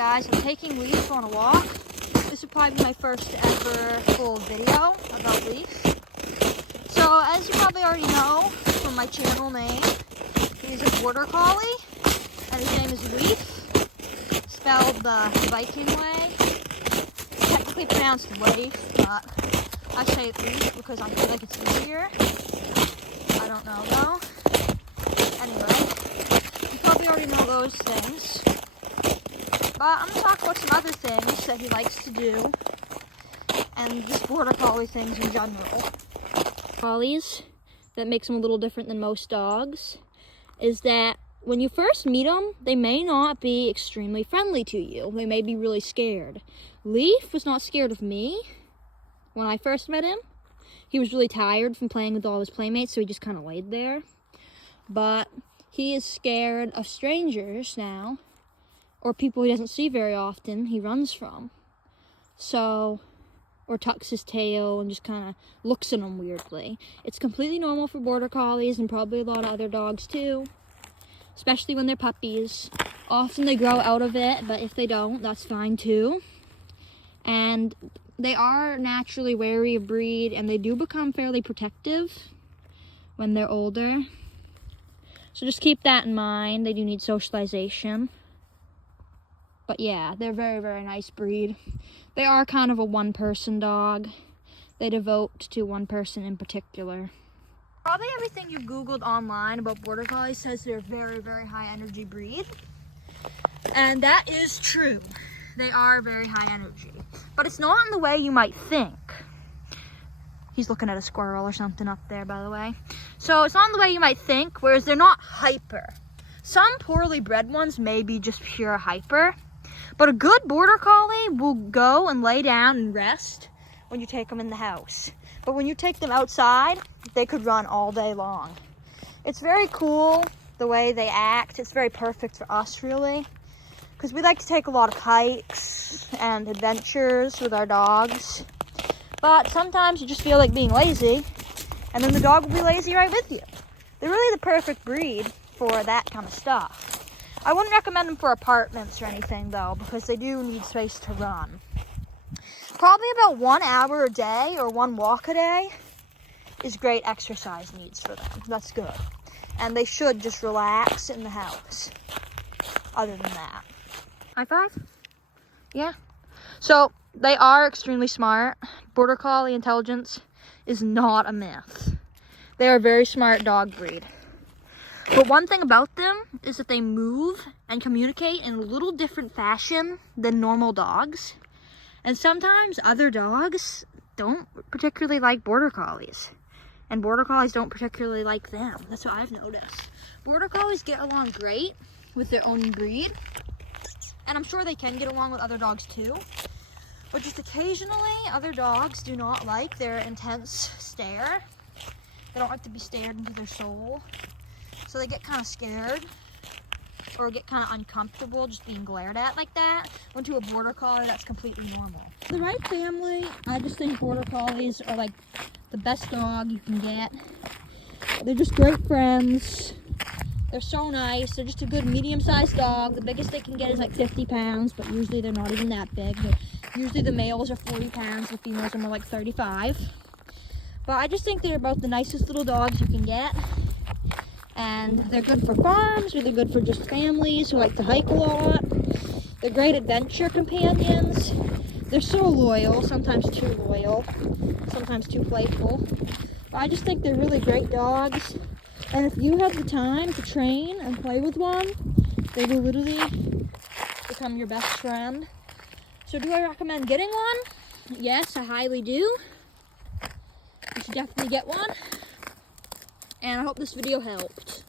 guys, I'm taking Leif on a walk. This will probably be my first ever full video about Leif. So, as you probably already know from my channel name, he's a border collie, and his name is Leif, spelled the Viking way. Technically pronounced Leif, but I say it Leif because I feel like it's easier. I don't know though. Anyway, you probably already know those things. But I'm going to talk about some other things that he likes to do, and just border collie things in general. Collies, that makes them a little different than most dogs, is that when you first meet them, they may not be extremely friendly to you. They may be really scared. Leif was not scared of me when I first met him. He was really tired from playing with all his playmates, so he just kind of laid there. But he is scared of strangers now, or people he doesn't see very often, he runs from. So, or tucks his tail and just kind of looks at them weirdly. It's completely normal for border collies and probably a lot of other dogs too, especially when they're puppies. Often they grow out of it, but if they don't, that's fine too. And they are naturally wary of breed, and they do become fairly protective when they're older. So just keep that in mind. They do need socialization. But yeah, they're very, very nice breed. They are kind of a one-person dog. They devote to one person in particular. Probably everything you've Googled online about border collies says they're a very, very high energy breed. And that is true. They are very high energy. But it's not in the way you might think. He's looking at a squirrel or something up there, by the way. So it's not in the way you might think, whereas they're not hyper. Some poorly bred ones may be just pure hyper. But a good border collie will go and lay down and rest when you take them in the house. But when you take them outside, they could run all day long. It's very cool the way they act. It's very perfect for us, really, because we like to take a lot of hikes and adventures with our dogs. But sometimes you just feel like being lazy, and then the dog will be lazy right with you. They're really the perfect breed for that kind of stuff. I wouldn't recommend them for apartments or anything, though, because they do need space to run. Probably about 1 hour a day or one walk a day is great exercise needs for them. That's good. And they should just relax in the house. Other than that. High five? Yeah. So, they are extremely smart. Border Collie intelligence is not a myth. They are a very smart dog breed. But one thing about them is that they move and communicate in a little different fashion than normal dogs. And sometimes other dogs don't particularly like border collies. And border collies don't particularly like them. That's what I've noticed. Border collies get along great with their own breed. And I'm sure they can get along with other dogs too. But just occasionally, other dogs do not like their intense stare. They don't like to be stared into their soul. So they get kind of scared or get kind of uncomfortable just being glared at like that. When to a border collie, that's completely normal. For the right family, I just think border collies are like the best dog you can get. They're just great friends. They're so nice. They're just a good medium-sized dog. The biggest they can get is like 50 pounds, but usually they're not even that big. Usually the males are 40 pounds, the females are more like 35. But I just think they're about the nicest little dogs you can get. And they're good for farms, or they're good for just families who like to hike a lot. They're great adventure companions. They're so loyal, sometimes too loyal, sometimes too playful. But I just think they're really great dogs. And if you have the time to train and play with one, they will literally become your best friend. So do I recommend getting one? Yes, I highly do. You should definitely get one. And I hope this video helped.